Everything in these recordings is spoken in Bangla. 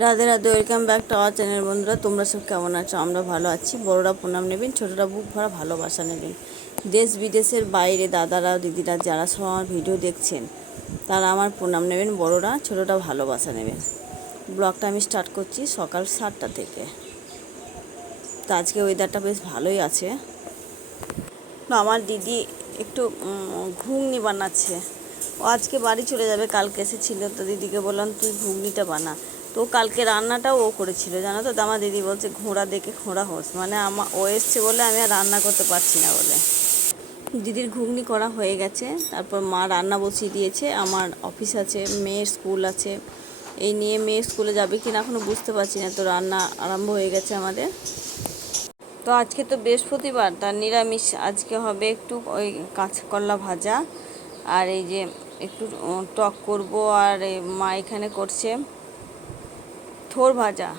Radhe Radhe, welcome back to our channel. বন্ধুরা, তোমরা সব কেমন আছো? আমরা ভালো আছি। বড়রা প্রণাম নেবেন, ছোটরা বুক ভরা ভালোবাসা নেবেন। দেশ বিদেশের বাইরে দাদারা দিদিরা যারা সব আমার ভিডিও দেখছেন তারা আমার প্রণাম নেবেন। বড়রা ছোটরা ভালোবাসা নেবেন। ব্লগটা আমি স্টার্ট করছি সকাল 7টা থেকে। তো আজকে ওয়েদারটা বেশ ভালোই আছে। তো আমার দিদি একটু ঘুগনি বানাচ্ছে। ও আজকে বাড়ি চলে যাবে, কালকে এসেছিল। তো দিদিকে বললাম তুই ঘুগনিটা বানা। তো কালকে রান্নাটাও ও করেছিল, জানো তো। আমার দিদি বলছে ঘোড়া দেখে খোঁড়া হোস, মানে ও এসছে বলে আমি আর রান্না করতে পারছি না বলে। দিদির ঘুগনি করা হয়ে গেছে। তারপর মা রান্না বসিয়ে দিয়েছে। আমার অফিস আছে, মেয়ের স্কুল আছে। এই নিয়ে মেয়ের স্কুলে যাবে কিনা এখনও বুঝতে পারছি না। তো রান্না আরম্ভ হয়ে গেছে আমাদের। তো আজকে তো বৃহস্পতিবার, তার নিরামিষ আজকে হবে একটু ওই কাঁচকলা ভাজা, আর এই যে একটু টক করব। আর মা এখানে করছে থোর ভাজা।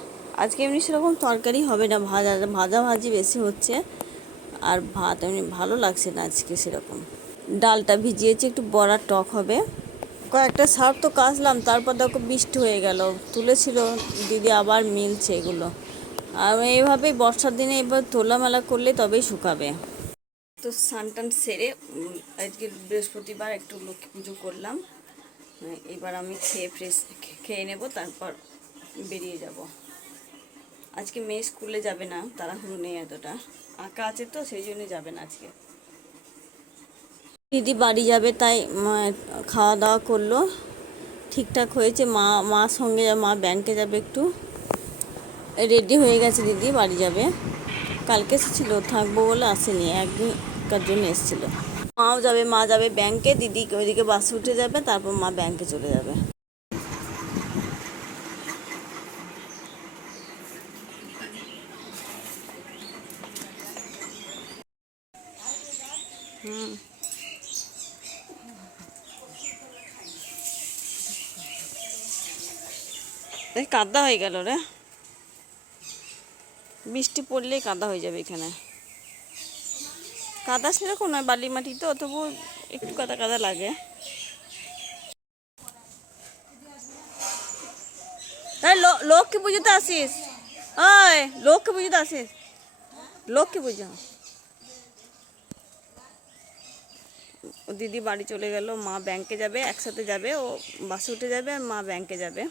আজকে এমনি সেরকম তরকারি হবে না, ভাজি বেশি হচ্ছে। আর ভাত এমনি ভালো লাগছে না আজকে সেরকম। ডালটা ভিজিয়েছি, একটু বড়া টক হবে। কয়েকটা সার তো কাচলাম, তারপর দেখো বৃষ্টি হয়ে গেল। তুলেছিল দিদি, আবার মিলছে এগুলো। আর এইভাবেই বর্ষার দিনে এবার তোলামেলা করলে তবেই শুকাবে। তো স্নান টান সেরে আজকে বৃহস্পতিবার একটু লক্ষ্মী পুজো করলাম। এবার আমি খেয়ে নেব, তারপর বেরিয়ে যাব। আজকে মেয়ে স্কুলে যাবে না, তাড়াহুড়ো নেই এতটা, আঁকা আছে তো সেই জন্য যাবে না আজকে। দিদি বাড়ি যাবে, তাই খাওয়া দাওয়া করলো, ঠিকঠাক হয়েছে। মার সঙ্গে মা ব্যাংকে যাবে, একটু রেডি হয়ে গেছে। দিদি বাড়ি যাবে, কালকে এসেছিলো, থাকবো বলে আসেনি, একদিনকার জন্য এসেছিলো। মা যাবে ব্যাংকে, দিদি ওইদিকে বাসে উঠে যাবে, তারপর মা ব্যাংকে চলে যাবে। কাদা হয়ে গেল রে, বৃষ্টি পড়লেই কাদা হয়ে যাবে এখানে। কাদা সেরকম নয়, বালি মাটি তো, তবু একটু কাদা কাদা লাগে। তাই লক্ষ্মী পুজোতে আসিস? ওই লক্ষ্মী পুজোতে আসিস? লক্ষ্মী পুজো। ও দিদি বাড়ি চলে গেল, মা ব্যাংকে যাবে, একসাথে যাবে। ও বাসে উঠে যাবে আর মা ব্যাংকে যাবে।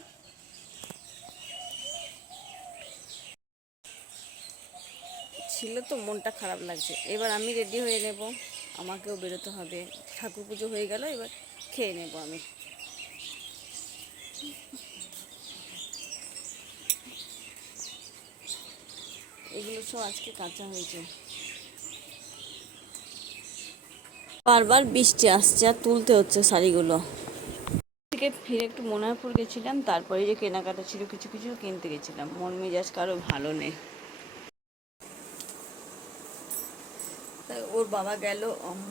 ছিল তো, মনটা খারাপ লাগছে। এবার আমি রেডি হয়ে নেব, আমাকেও বেরোতে হবে। ঠাকুর পুজো হয়ে গেল, এবার খেয়ে নেব আমি। এগুলো সব আজকে কাঁচা হয়েছে। বারবার বৃষ্টি আসছে আর তুলতে হচ্ছে শাড়িগুলো। থেকে ফিরে একটু মনোহরপুর গেছিলাম, তারপরে যে কেনাকাটা ছিল কিছু কিছু কিনতে গেছিলাম। মন মেজাজ কারো ভালো নেই। তাই ওর বাবা গেল,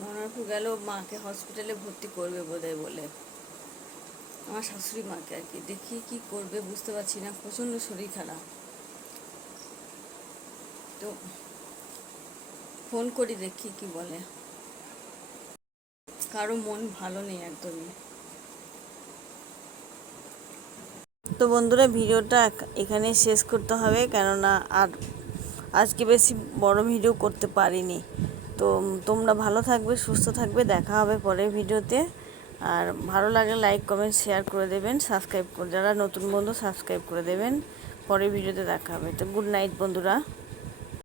মনোহরপুর গেল, মাকে হসপিটালে ভর্তি করবে বোধহয় বলে। আমার শাশুড়ি মাকে আর কি, দেখি কি করবে বুঝতে পারছি না, প্রচণ্ড শরীর খারাপ। তো ফোন করি, দেখি কি বলে। কারো মন ভালো নেই একদমই। তো বন্ধুরা, ভিডিওটা এখানে শেষ করতে হবে, কেননা আর আজকে বেশি বড় ভিডিও করতে পারিনি। তো তোমরা ভালো থাকবে, সুস্থ থাকবে, দেখা হবে পরের ভিডিওতে। আর ভালো লাগলে লাইক কমেন্ট শেয়ার করে দেবেন, সাবস্ক্রাইব করে, যারা নতুন বন্ধু সাবস্ক্রাইব করে দেবেন। পরের ভিডিওতে দেখা হবে। তো গুড নাইট বন্ধুরা।